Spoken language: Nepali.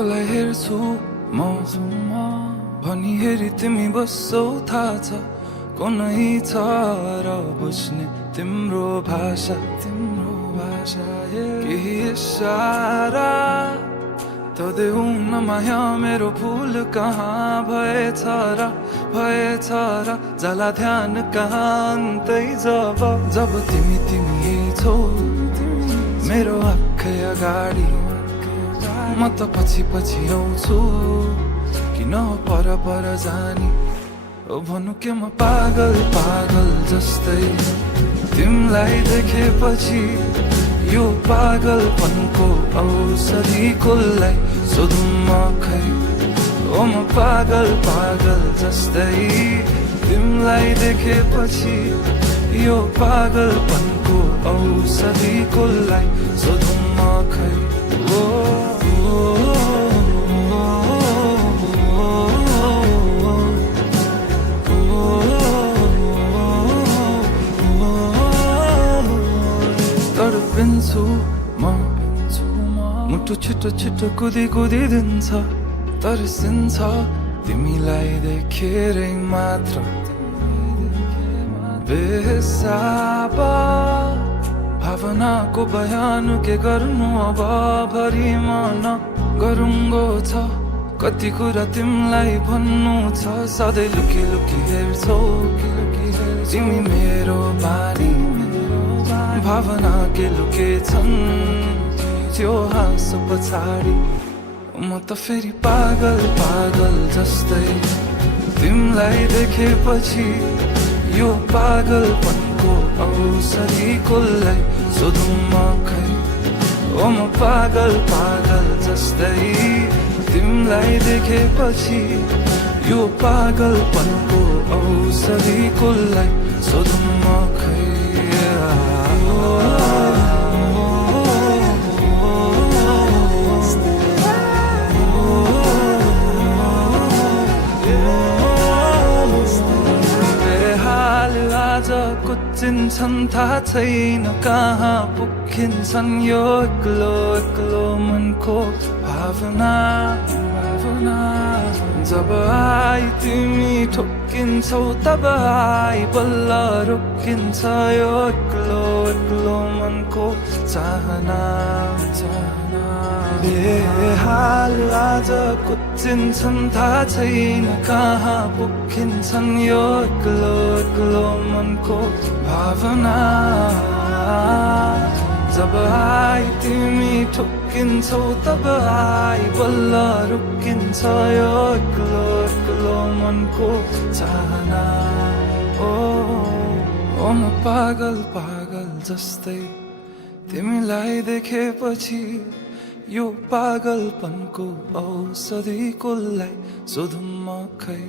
कसलाई हेर्छु म भनी हेरी तिमी बस्छौ थाहा छ को नै छ र बुझ्ने तिम्रो भाषा केही इशारा त देऊ न माया मेरो भुल कहाँ भएछ र जाला ध्यान कहाँ अन्तै जब तिमी छौ मेरो आँखै अगाडि म त पछि आउँछु किन पर जानी ओ भनु के म पागल जस्तै तिमीलाई देखेपछि यो पागलपनको औषधि कसलाई सोधौँ म खै ओ म पागल जस्तै तिमीलाई देखेपछि यो पागलपनको औषधि कसलाई सोधौँ म खै ओ तडपिन्छु म मुटु छिटो कुदिन्छ तर्सिन्छ तिमीलाई देखेरै मात्र बेहिसाब भावनाको बयान के गर्नु अब भरि मन गरुङ्गो छ कति कुरा तिमीलाई भन्नु छ सधैँ लुकी हेर्छौ तिमी मेरो बानी भावना के लुकेछन् त्यो हाँसो पछाडि म त फेरि पागल जस्तै तिमीलाई देखेपछि यो पागलपनको औषधि कसलाई सोधौँ म खै ओ म पागल जस्तै तिमीलाई देखेपछि यो पागलपनको औषधि कसलाई सोधौँ म खै कुचिन्छन् थाहा छैन कहाँ पुगिन्छन् यो एक्लो मनको भावना जब आई तिमी ठोकिन्छौ तब आई बल्ल रोकिन्छ यो एक्लो मनको चाहना बेहाल आज कुचिन्छन् थाहा छैन कहाँ पुगिन्छन् यो एक्लो मनको भावना जब आई तिमी ठोकिन्छौ तब आई बल्ल रोकिन्छ यो एक्लो मनको चाहना ओ म पागल जस्तै तिमीलाई देखेपछि यो पागलपनको औषधि कसलाई सोधौँ म खै